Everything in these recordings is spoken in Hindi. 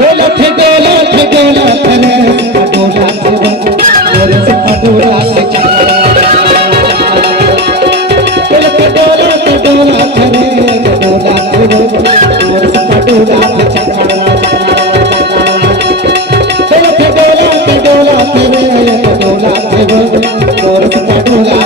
डोला थे रे डोला थे और से डोला थे डोला थे डोला थे डोला थे और से डोला थे डोला थे और से डोला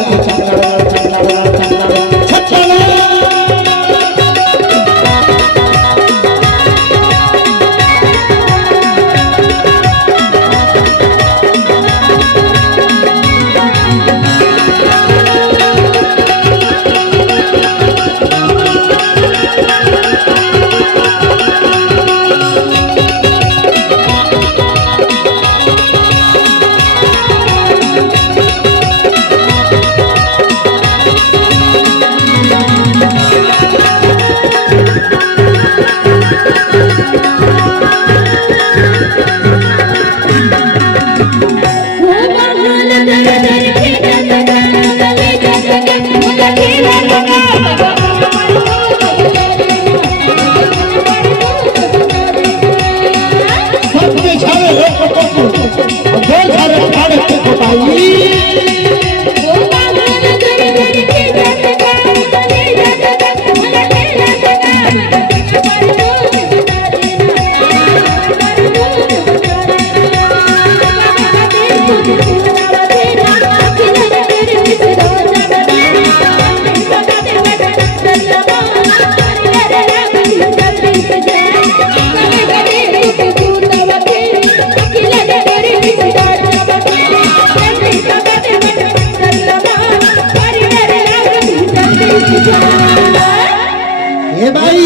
ए भाई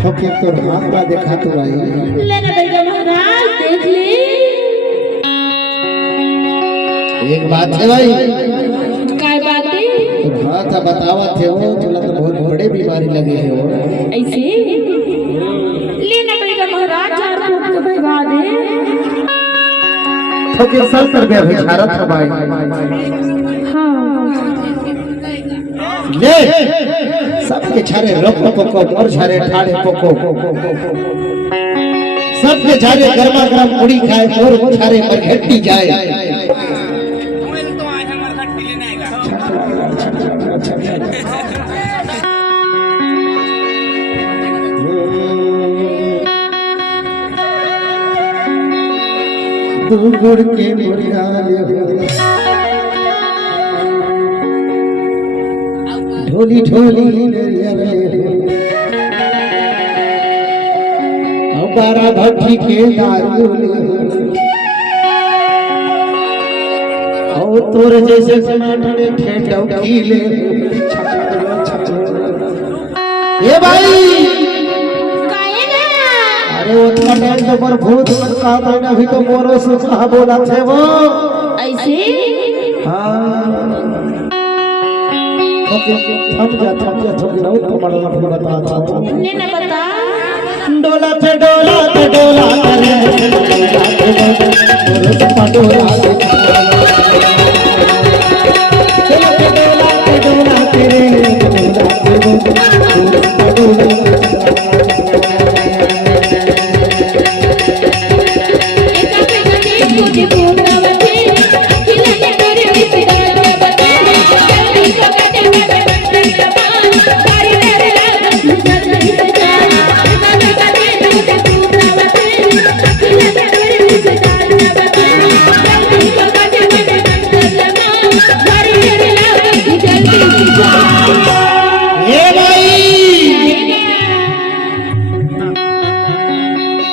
ठोके तो हाथ बा देखा तो भाई लेना बेटा महाराज देख ले। एक बात है भाई काय बात है? तो हाँ था बतावा थे वो तुला तो बहुत बड़े बीमारी लगे है वो ऐसे लेना बेटा महाराज चार फुट का भगा दे। ठोके सर कर गया बेचारा था भाई ले सबके छारे रोको पोको और छारे ठाड़े पोको सबके छारे गर्मा गर्म पूरी खाए और छारे पर घट्टी जाए। गुड़ के मुरियाले ढोली ढोली बारा भट्टी के दारू और तोर जैसे समाटने ठेठौ खीले ये भाई अरे वो थोड़ा तो पर भूत का तो अभी तो मोरो से कहा बोला थे वो ऐसे हाँ ओके थम जा थोड़ी ना तो मरना फिर बता ने ना बता डोला थे डोला थे डोला थे डोला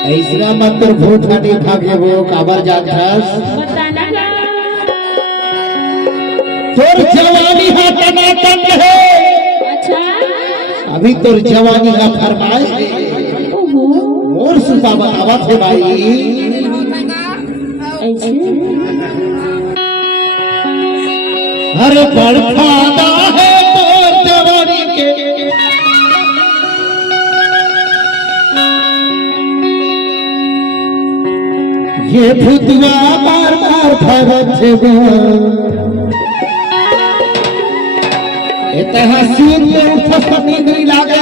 ऐसा मत भूत हटी भागे वो काबर जागस बताना तोर जवानी है टनाटन है। अच्छा अभी तोर जवानी का फरमाइश है मोर सुबह बतावा थे भाई ऐसे अरे बड़खादा है तोर जवानी के ये भूतवा बार बार फरक है इतिहास में उठ फनी लागा